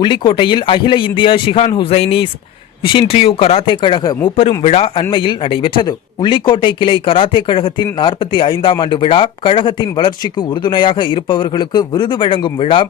உள்ளிக்கோட்டையில் அகில இந்திய shihan ஹுசைனிஸ் விஷின்ட்ரியு karate கழக முப்பெரும் விழா அண்மையில் நடைபெற்றது. உள்ளிக்கோட்டை கிளை கராத்தே கழகத்தின் நாற்பத்தி ஐந்தாம் ஆண்டு விழா கழகத்தின் வளர்ச்சிக்கு உறுதுணையாக இருப்பவர்களுக்கு விருது வழங்கும் விழா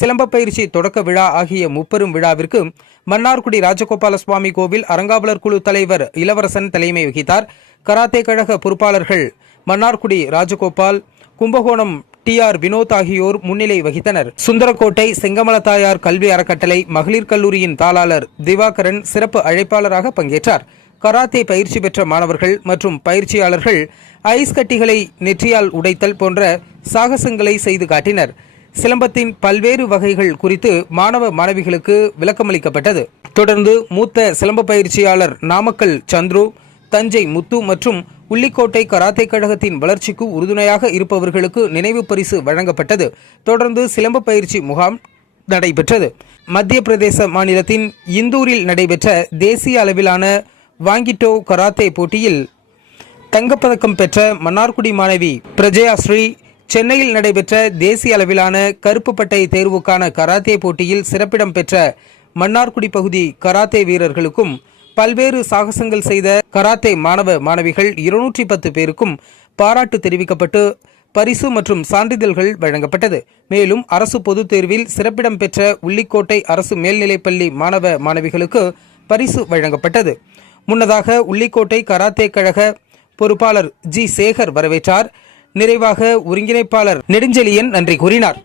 சிலம்ப பயிற்சி தொடக்க விழா ஆகிய முப்பெரும் விழாவிற்கு மன்னார்குடி ராஜகோபால சுவாமி கோவில் அறங்காவலர் குழு தலைவர் இளவரசன் தலைமை வகித்தார். கராத்தே கழக பொறுப்பாளர்கள் மன்னார்குடி ராஜகோபால் கும்பகோணம் டி ஆர் வினோத் ஆகியோர் முன்னிலை வகித்தனர். சுந்தரக்கோட்டை செங்கமலத்தாயார் கல்வி அறக்கட்டளை மகளிர் கல்லூரியின் தாளாளர் திவாகரன் சிறப்பு அழைப்பாளராக பங்கேற்றார். கராத்தே பயிற்சி பெற்ற மாணவர்கள் மற்றும் பயிற்சியாளர்கள் ஐஸ் கட்டிகளை நெற்றியால் உடைத்தல் போன்ற சாகசங்களை செய்து காட்டினர். சிலம்பத்தின் பல்வேறு வகைகள் குறித்து மாணவ மாணவிகளுக்கு விளக்கமளிக்கப்பட்டது. தொடர்ந்து மூத்த சிலம்ப பயிற்சியாளர் நாமக்கல் சந்துரு தஞ்சை முத்து மற்றும் உள்ளிக்கோட்டை கராத்தே கழகத்தின் வளர்ச்சிக்கு உறுதுணையாக இருப்பவர்களுக்கு நினைவு பரிசு வழங்கப்பட்டது. தொடர்ந்து சிலம்ப பயிற்சி முகாம் நடைபெற்றது. மத்திய பிரதேச மாநிலத்தின் இந்தூரில் நடைபெற்ற தேசிய அளவிலான வாங்கிட்டோ கராத்தே போட்டியில் தங்கப்பதக்கம் பெற்ற மன்னார்குடி மாணவி பிரஜயா ஸ்ரீ சென்னையில் நடைபெற்ற தேசிய அளவிலான கருப்பு பட்டை தேர்வுக்கான கராத்தே போட்டியில் சிறப்பிடம் பெற்ற மன்னார்குடி பகுதி கராத்தே வீரர்களுக்கும் பல்வேறு சாகசங்கள் செய்த கராத்தே மாணவ மாணவிகள் இருநூற்றி பத்து பேருக்கும் பாராட்டு தெரிவிக்கப்பட்டு பரிசு மற்றும் சான்றிதழ்கள் வழங்கப்பட்டது. மேலும் அரசு பொதுத் தேர்வில் சிறப்பிடம் பெற்ற உள்ளிக்கோட்டை அரசு மேல்நிலைப்பள்ளி மாணவ மாணவிகளுக்கு பரிசு வழங்கப்பட்டது. முன்னதாக உள்ளிக்கோட்டை கராத்தே கழக பொறுப்பாளர் ஜி சேகர் வரவேற்றார். நிறைவாக ஒருங்கிணைப்பாளர் நெடுஞ்செழியன் நன்றி கூறினார்.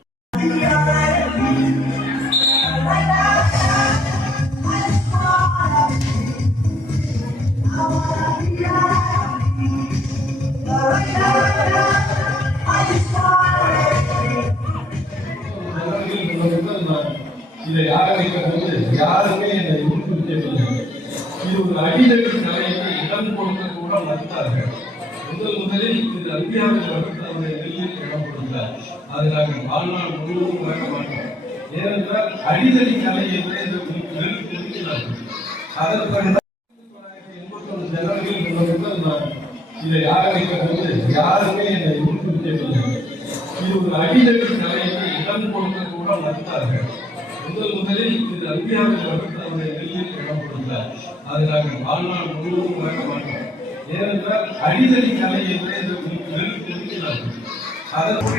இதை ஆரம்பிக்கும் போது யாருமே என்னை ஊக்குவிக்கவில்லை இது ஒரு அடிதடி கலைக்கு இடம் கொடுக்க கூட மறுத்தார்கள். முதல் முதலில் இது அந்தியாவில் வந்து அவருடைய வெளியில் இடம் கொடுத்தார். அது நாங்கள் வாழ்நாள் முழுவதும் மறக்க மாட்டோம். ஏனென்றால் அடிதடி கலை என்று இந்த வெறுப்பு இருக்கிறார்கள் அதற்கு ஜனவரியில் முதல் நான் இதை ஆரம்பிக்கும் போது யாருமே என்னை ஊக்குவிக்கவில்லை இது ஒரு அடிதடி கலைக்கு இடம் கொடுக்க கூட மறுத்தார்கள். முதல் முதலில் இந்த இந்தியாவில் வந்து அவருடைய வெளியில் இடம் கொடுத்தார். நாங்கள் வாழ்நாள் முழுவதும் மறக்க மாட்டோம் ஏனென்றால் அடிதடி கலை என்று இந்த அதற்கு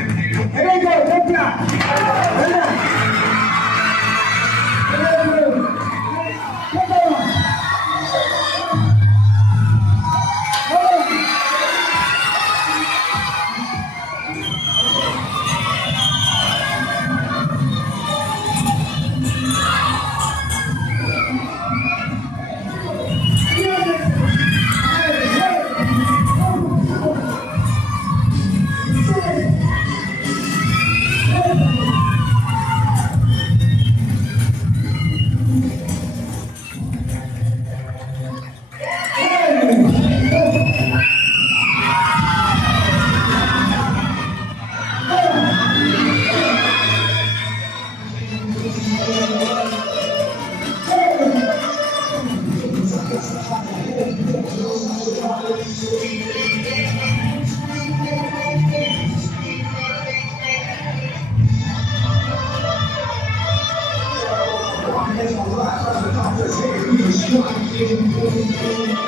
Thank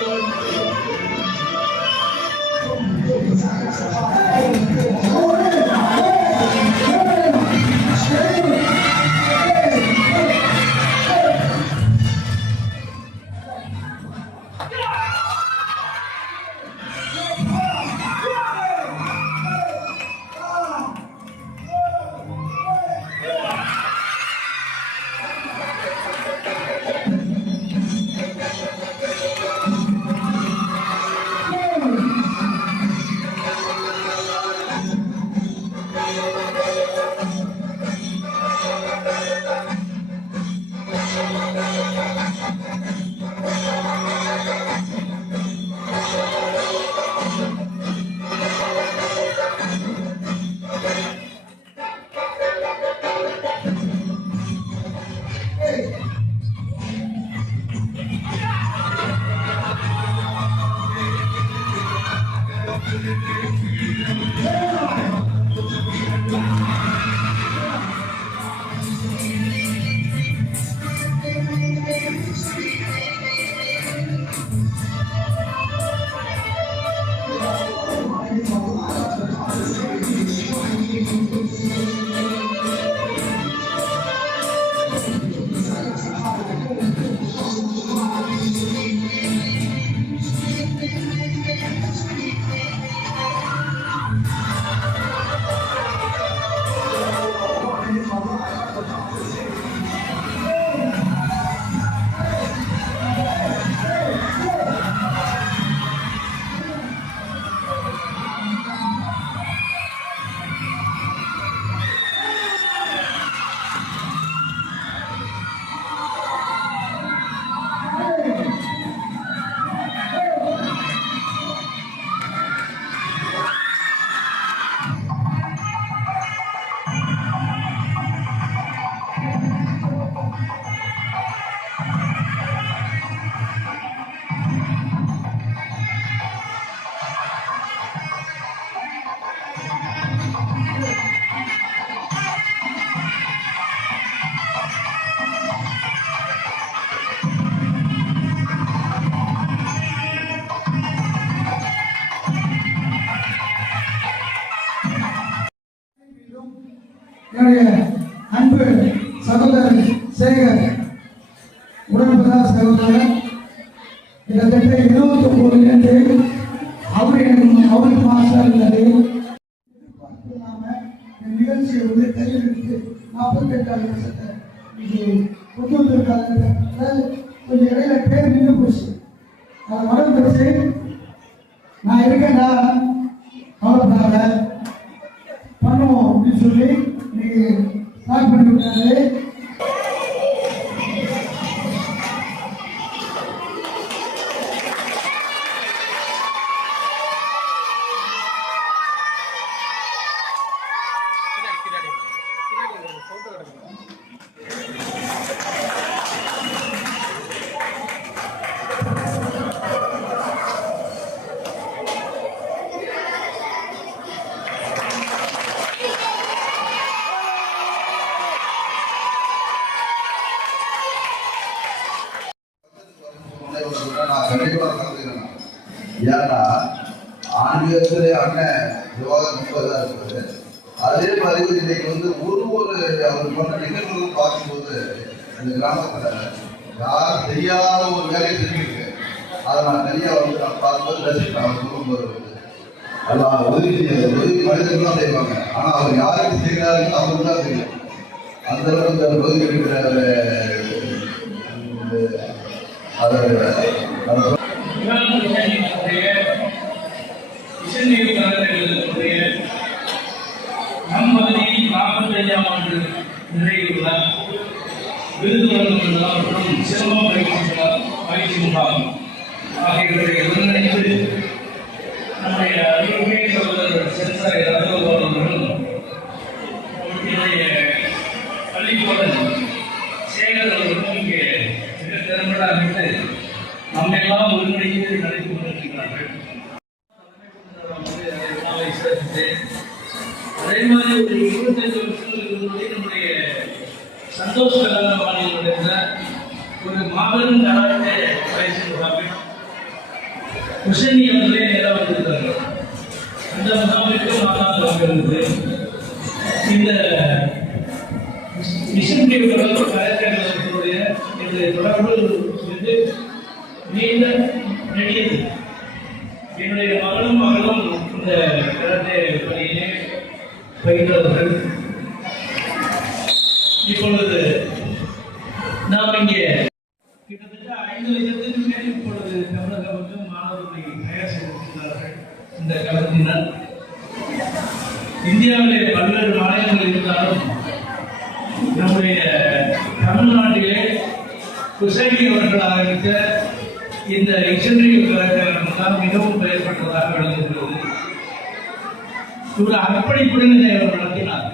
you. உடன்பதா சகோதரர் கிட்டத்தட்ட இருபத்தி ஒன்பது இரண்டு அவர் எனக்கு அவருக்கு மாஸ்டர் இருந்தது எதிர்பார்ப்பு இல்லாம இந்த நிகழ்ச்சியை வந்து கையெழுத்து நாற்பத்தெட்டாவது வருஷத்தை இது கொண்டு வந்திருக்காங்க கொஞ்சம் இடையில பேர் நின்று போச்சு. அதை மறந்துருச்சு நான் இருக்கேன்டா கவலைப்படாத பண்ணுவோம் அப்படின்னு சொல்லி இன்னைக்கு ஸ்டார்ட் பண்ணி விட்டாரு கண்டிப்பா கலந்துக்கிறேன் ஏன்னா ஆன்மீகத்திலே அண்ணன் விவாதம் முப்பதா இருப்பது அதே மாதிரி இன்னைக்கு வந்து ஒரு ஒரு அவர் பண்ண நிகழ்வுகள் பார்க்கும்போது இந்த கிராமத்துல யார் தெரியாத ஒரு வேலையை செஞ்சுருக்கு. அதை நான் நிறைய வந்து நான் பார்க்கும்போது ரசிப்பேன். அவர் சொல்லும்போது வந்து. எல்லாம் உதவி செய்ய உதவி மனிதர்கள் தான் செய்வாங்க. ஆனா அவர் யாருக்கு செய்கிறாரு அவருக்கு தான் தெரியும். அந்த அளவுக்கு அந்த உதவி இருக்கிற அதை நம் பகுதியில் நாற்பத்தைந்தாம் ஆண்டு நிறைவுள்ள விருது வழங்கும் விழா மற்றும் சிரமம் பயிற்சி விழா பயிற்சி முகாம் ஆகியவற்றை ஒருங்கிணைத்து நம்முடைய அறிவுரை சகோதரர் சென்சார் ராஜகோபால் அவர்களும் நம்முடைய பள்ளிக்கோடன் சேகர் அவர்களும் இங்கே மிக திறம்பட அமைத்து நம்மெல்லாம் ஒருங்கிணைந்து நடத்தி கொண்டிருக்கிறார்கள் அதே மாதிரி ஒரு இருபத்தஞ்சு வருஷங்களுக்கு முன்னாடி நம்முடைய சந்தோஷ் கலாபாணியில் நடந்த ஒரு மாபெரும் கலாட்டை பயிற்சி முகாமில் குஷனி அவர்களே நேரம் வந்திருக்கிறார்கள். அந்த முகாமிற்கு மாநாடு வந்திருந்தது மாணவர்களை தயார் செய்திருக்கிறார்கள் இந்த களத்தினர். இந்தியாவிலே பல்வேறு மாநிலங்கள் இருந்தாலும் நம்முடைய தமிழ்நாட்டிலே குசைனி அவர்களாக இருக்க இந்த எக்ஸன்ட்ரி கலாச்சாரம் தான் மிகவும் பெயர் பெற்றதாக விளங்குகிறது. இவர் அப்படி இதை அவர் நடத்தினார்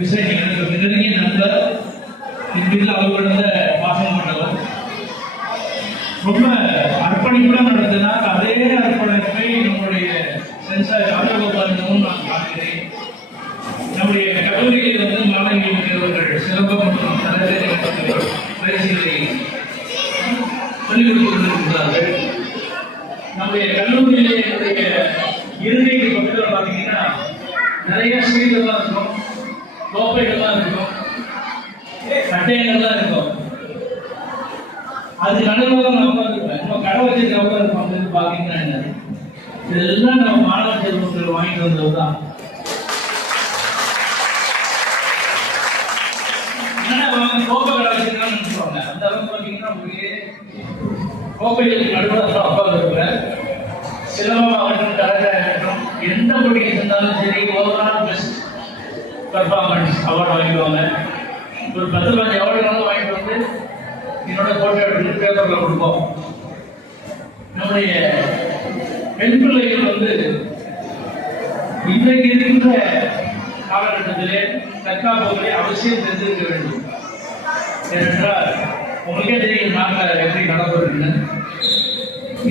விசேஷம் எனக்கு மிக நெருங்கிய நண்பர். இன்றில் அவர்களிட பாசம் மண்டலம் ரொம்ப அர்ப்பணிப்புடன் நடத்தினார் அதே அர்ப்பணிப்பை நம்முடைய சென்சார் ராஜகோபாலனும் நான் பார்க்கிறேன் நம்முடைய கல்லூரியில் வந்து மாணவிகள் அவர்கள் சிறப்பு மற்றும் தலைவரை பயிற்சிகளை சொல்லிக் கொடுத்திருக்கிறார்கள் நம்முடைய கல்லூரியிலே என்னுடைய இறுதி பக்கத்தில் பார்த்தீங்கன்னா நிறைய சீர்கள்லாம் இருக்கும் கோப்பைகள்லாம் இருக்கும் கட்டையங்கள்லாம் இருக்கும் அது நடுவில் தான் நம்ம கடவுளை வச்சு உட்காந்துருப்போம் அப்படின்னு பார்த்தீங்கன்னா என்ன இதெல்லாம் நம்ம மாணவ செல்வங்கள் வாங்கிட்டு வந்தது தான். என்னடா அவங்க கோப்பை அந்த அளவுக்கு பார்த்தீங்கன்னா அப்படியே கோப்பைகளுக்கு நடுவில் அப்பா இருக்கிற சிலம்பம் ஆகட்டும் கரகா ஆகட்டும் எந்த போட்டிக்கு இருந்தாலும் சரி ஓவரால் பெஸ்ட் பர்ஃபார்மன்ஸ் அவார்டு வாங்கிடுவாங்க. ஒரு பத்து பதினஞ்சு அவார்டு வாங்கிட்டு வந்து என்னோட போட்டோ எடுத்து பேப்பர்ல கொடுப்போம். நம்முடைய பெண் பிள்ளைகள் வந்து இன்றைக்கு இருக்கின்ற காலகட்டத்திலே தற்காப்புகளை அவசியம் தெரிந்திருக்க வேண்டும். ஏனென்றால் உங்களுக்கே தெரியும் நாங்கள் எப்படி நடப்பதுன்னு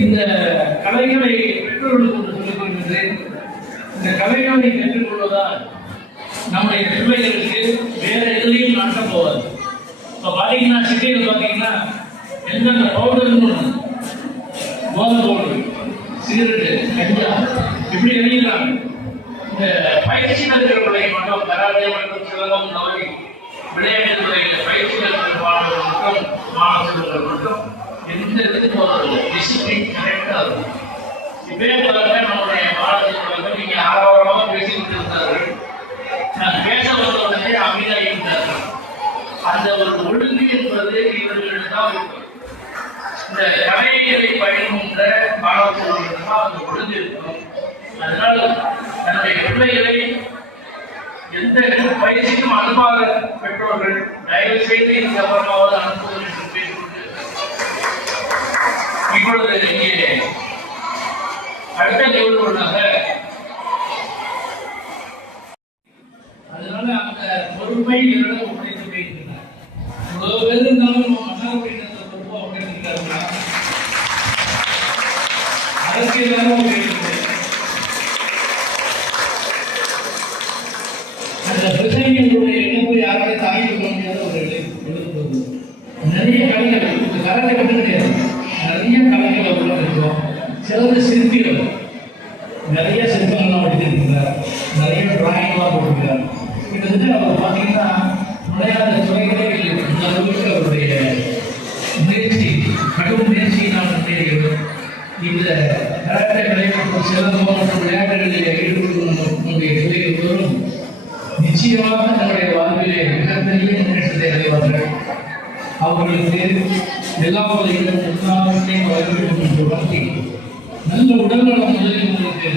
இந்த கலைகளை பெற்றோர்களுக்கு ஒன்று சொல்லிக் கொள்கின்றேன் இந்த கலைகளை கற்றுக்கொள்வதால் நம்முடைய பிள்ளைகளுக்கு அந்த ஒரு ஒழுங்கு என்பது இவர்களிடம் தான் இந்த கலைகளை பயிர்கின்ற மாணவர்களுக்கு தான் அந்த ஒழுங்கு இருக்கும். அதனால் தன்னுடைய பிள்ளைகளை எந்த பயிற்சிக்கும் அன்பாக பெற்றோர்கள் தயவு செய்து இந்த அப்புறமாவது அனுப்புவது என்று பேசிக்கொண்டு இப்பொழுது இங்கே அடுத்த நிகழ்வுகளாக அதனால அந்த பொறுமை நிறைய சிற்பங்கள்லாம் வடித்திருக்கிறார். நிறைய டிராயிங்லாம் போட்டிருக்கிறார். கிட்டத்தட்ட அவர் பார்த்தீங்கன்னா விளையாட துறைகளில் இந்த அளவுக்கு அவருடைய முயற்சி கடும் முயற்சியினால் தெரிகிறது இந்த கராட்டே கலை மற்றும் சிலம்பம் மற்றும் விளையாட்டுகளில் ஈடுபடும் நம்முடைய துறைகளும் நிச்சயமாக தன்னுடைய வாழ்விலே மிகப்பெரிய முன்னேற்றத்தை அடைவார்கள். அவர்களுக்கு எல்லா வகையிலும் உற்சாகத்தையும் வளர்ந்து என்று வாழ்த்தி நல்ல உடல்நலம் முதலில் உங்களுக்கு